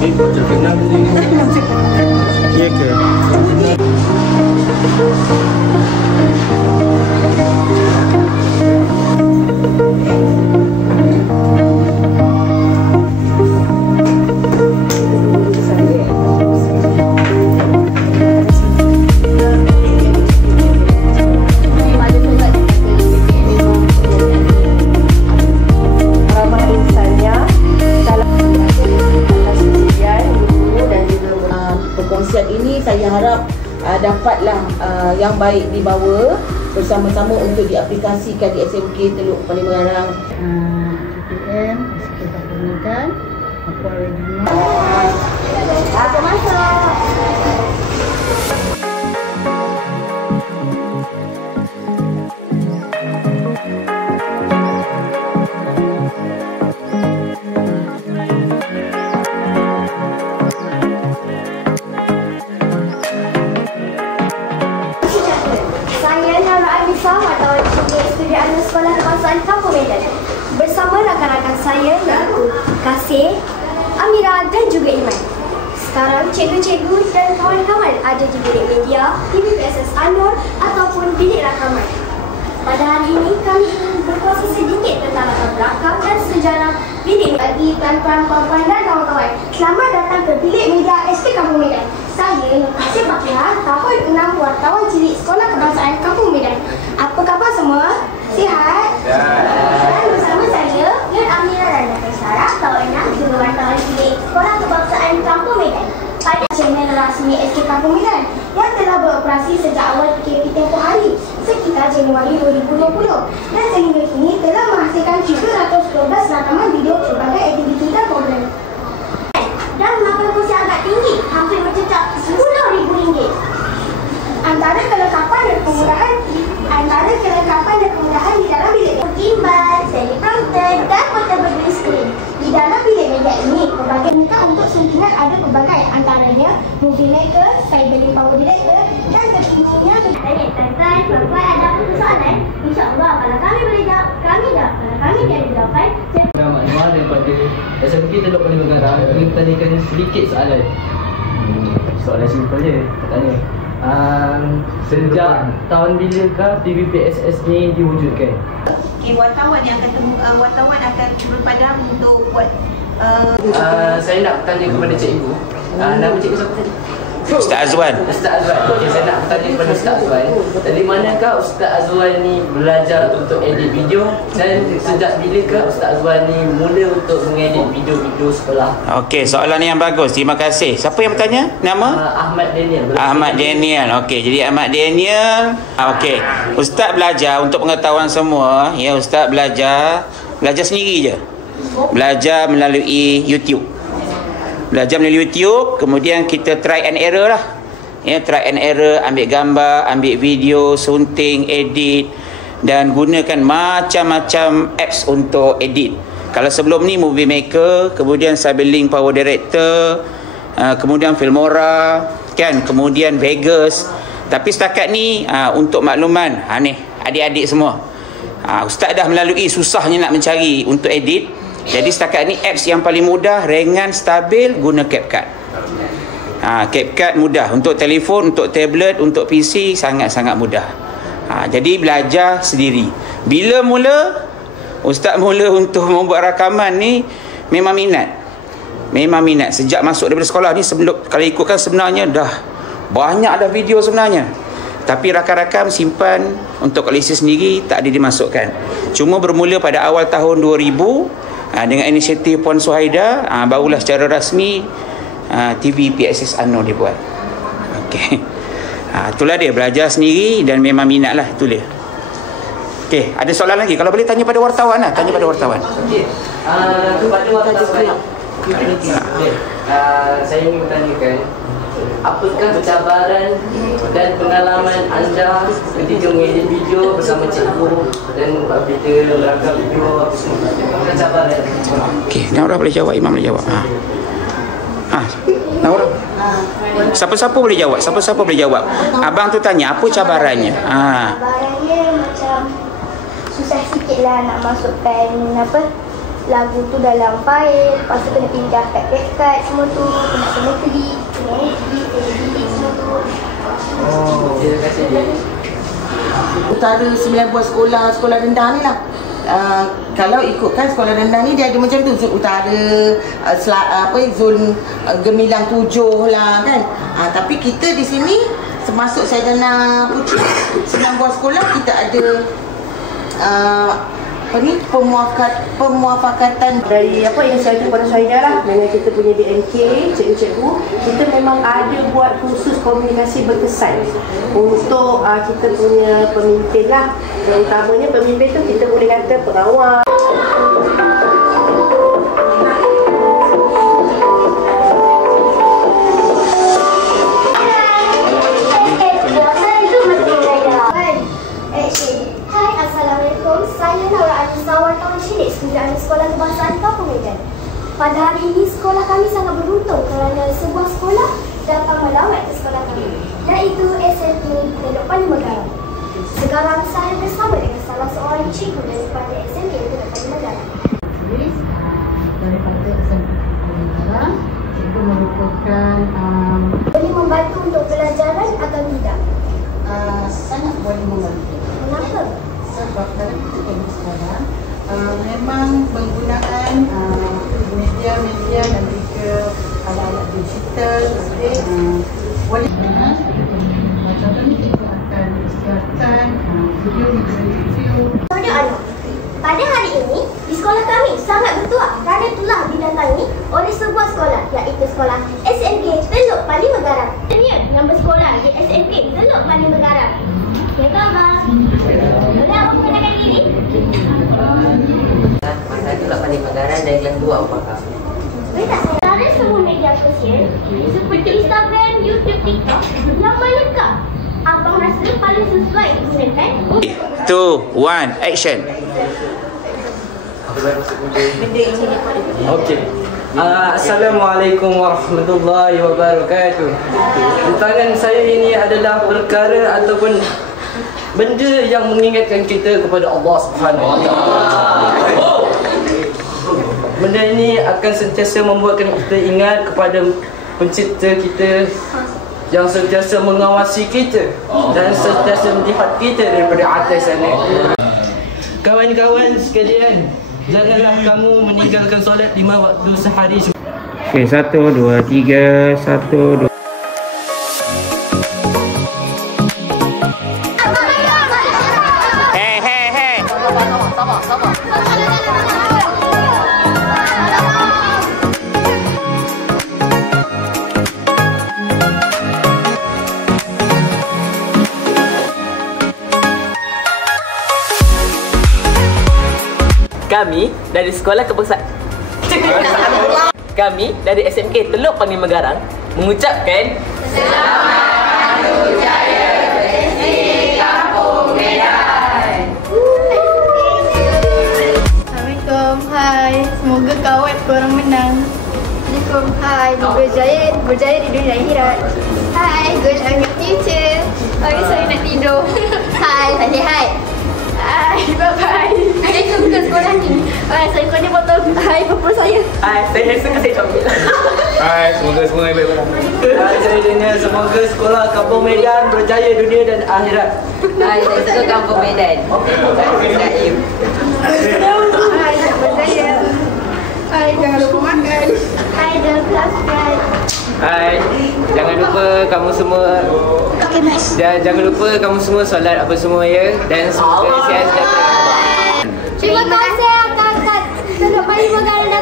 terkenal ni. Ya ke? Saya harap dapatlah yang baik dibawa bersama-sama untuk diaplikasikan di SMK Teluk Paling Mengarang. PPM, Sekitar Pendidikan, Aku Arjuna. Apa masak? Bersama tahun ini Studi Anak Sekolah Kebangsaan Kampung Medan bersama rakan-rakan saya iaitu Kasih, Amira dan juga Iman. Sekarang cikgu-cikgu dan kawan-kawan ada di bilik media, TVPSS Anur ataupun bilik rakaman. Pada hari ini kami ingin berkongsi sedikit tentang latar belakang dan sejarah bilik. Bagi tuan-tuan, puan-puan dan kawan-kawan, selamat datang ke bilik media SK Kampung Medan. Saya Kasih Fakiah, tahun 6 wartawan cilik Sekolah Kebangsaan Kampung Medan. Apa khabar semua? Sihat? Dan bersama saya, Yun Amira dan Nathan Sarah, tahun 6 juga wartawan cilik Sekolah Kebangsaan Kampung Medan. Pada channel rasmi SK Kampung Medan yang telah beroperasi sejak awal PKP tempoh hari sekitar Januari 2020 dan sehingga kini telah menghasilkan 312 rakaman video berbagai aktiviti dan program. Dan melakukan kos yang agak tinggi, hampir mencecah RM10,000. Antara kelengkapan dan kemudahan di dalam bilik gimbal, teleprompter dan portable green screen. Di dalam bilik media ini, pelbagai untuk suntikan ada pelbagai, antaranya movie maker, cyberlink power director dan seterusnya. Tuan-tuan, puan-puan ada apa soalan? InsyaAllah kalau kami boleh jawab, kami jawab. Kalau kami tiada jawapan, Maklumat daripada SMK Teluk Paling Mengarang, kami tanyakan sedikit soalan. Soalan simple je, tanya. Sejak tahun bilakah TVPSS ni diwujudkan? Okay, wartawan akan berpadam untuk buat Saya nak bertanya kepada cikgu. Nama cikgu siapa tadi? Ustaz Azwan. Ustaz Azwan. Okay, saya nak bertanya kepada Ustaz Azwan. Dari manakah Ustaz Azwan ni belajar untuk edit video dan sejak bilakah Ustaz Azwan ni mula untuk mengedit video-video sekolah? Okey, soalan yang bagus. Terima kasih. Siapa yang bertanya? Nama? Ahmad Daniel. Ahmad Daniel. Okey, jadi Ahmad Daniel. Okey. Ustaz belajar untuk pengetahuan semua, ya, Ustaz belajar sendiri je. Belajar melalui YouTube. Belajar melalui YouTube, kemudian kita try and error lah. Ya, try and error, ambil gambar, ambil video, sunting, edit dan gunakan macam-macam apps untuk edit. Kalau sebelum ni Movie Maker, kemudian Cyberlink Power Director, kemudian Filmora, kan, kemudian Vegas. Tapi setakat ni untuk makluman, ni adik-adik semua, Ustaz dah melalui susahnya nak mencari untuk edit. Jadi setakat ni apps yang paling mudah, ringan, stabil, guna CapCut. CapCut mudah untuk telefon, untuk tablet, untuk PC, sangat-sangat mudah. Jadi belajar sendiri. Bila mula Ustaz mula untuk membuat rakaman ni, memang minat sejak masuk daripada sekolah ni. Kalau ikutkan sebenarnya dah banyak dah video sebenarnya, tapi rakam-rakam simpan untuk koleksi sendiri, tak ada dimasukkan. Cuma bermula pada awal tahun 2000 dengan inisiatif Puan Suhaida, barulah secara rasmi TV PSS Anur dibuat. Okey. Itulah dia, belajar sendiri dan memang minat lah, itu dia. Okey, ada soalan lagi? Kalau boleh tanya pada wartawan lah, tanya pada wartawan. Okey. Kepada wartawan. Saya ingin bertanyakan, apakah cabaran dan pengalaman anda ketika mengedit video bersama cikgu dan bila merakam video apa semua? Apakah cabaran? Okey, Naura boleh jawab, Imam boleh jawab. Naura. Siapa-siapa boleh jawab? Siapa-siapa boleh jawab? Abang tu tanya apa cabarannya? cabarannya macam susah sikit lah nak masukkan lagu tu dalam file, lepas tu kena pindah kat CapCut semua tu, kena klik, kena edit semua tu. Terima kasih dia. Utara 9 buah sekolah rendah ni lah. Kalau ikutkan sekolah rendah ni dia ada macam tu, zon utara, zon gemilang 7 lah kan. Tapi kita di sini termasuk Saidana Puteri 9 buah sekolah kita ada pemuafakatan dari apa yang saya kepada Syahidah lah, dengan kita punya BMK, cikgu-cikgu, kita memang ada buat khusus komunikasi berkesan untuk kita punya pemimpin lah. Terutamanya pemimpin tu kita boleh kata pengawal. Sekolah Kebangsaan Kampung Medan. Pada hari ini sekolah kami sangat beruntung kerana sebuah sekolah datang melawat ke sekolah kami, iaitu SMK Teluk Panjang Megaran. Sekarang saya bersama dengan salah seorang cikgu daripada SMK Teluk Panjang Megaran. Daripada SMK Teluk Megaran, cikgu merupakan boleh membantu untuk pelajaran atau tidak? sangat boleh membantu. Kenapa? Sebab dalam kita sekarang memang penggunaan media-media dan juga alat-alat digital boleh macam ni kita akan siapkan video. Pada hari ini, di sekolah kami sangat bertuah kerana telah didatangi oleh sebuah sekolah, iaitu sekolah SMK Teluk Panjang Megaran. Yang bersekolah di SMK Teluk Panjang Megaran. Ya khabar. Boleh apa mengenalkan diri? Masa Teluk Panjang Megaran dari kelas 2 UPK. Boleh tak saya ada semua media sosial seperti Instagram, YouTube, TikTok, yang manakah abang rasa paling sesuai digunakan? 2, 1, action. Okey. Assalamualaikum warahmatullahi wabarakatuh. Di tangan saya ini adalah perkara ataupun benda yang mengingatkan kita kepada Allah Subhanahu Wa Taala. Benda ini akan sentiasa membuatkan kita ingat kepada pencipta kita yang sentiasa mengawasi kita dan sentiasa melihat kita daripada atas sana. Kawan-kawan sekalian, janganlah kamu meninggalkan solat 5 waktu sehari. Okey, 1, 2, 3, 1, 2. Kami dari Sekolah Kebangsaan kami dari SMK Teluk Panjang Megaran mengucapkan Selamat Hari Raya Festival Kampung Medan. Assalamualaikum, hai. Semoga kawan korang menang. Assalamualaikum, hai. Berjaya di dunia akhirat. Hai, good luck in future. Hari saya nak tidur. Hai, tadi hai. Hai, bye-bye. Saya suka sekolah ni. Saya konya botol hai purple saya. Hai, saya suka saya comel. Hai, semoga semua baik-baik. Hai, saya Daniel. Semoga sekolah Kampung Medan berjaya dunia dan akhirat. Hai, saya suka Kampung Medan. Saya Hai, nak berjaya. Hai, jangan lupa makan. Hai, jangan lupa subscribe. Hai, jangan lupa kamu semua. Jangan lupa kamu semua solat apa semua ya, dan semoga sihat sejahtera. Terima kasih atas Teluk Panjang Megaran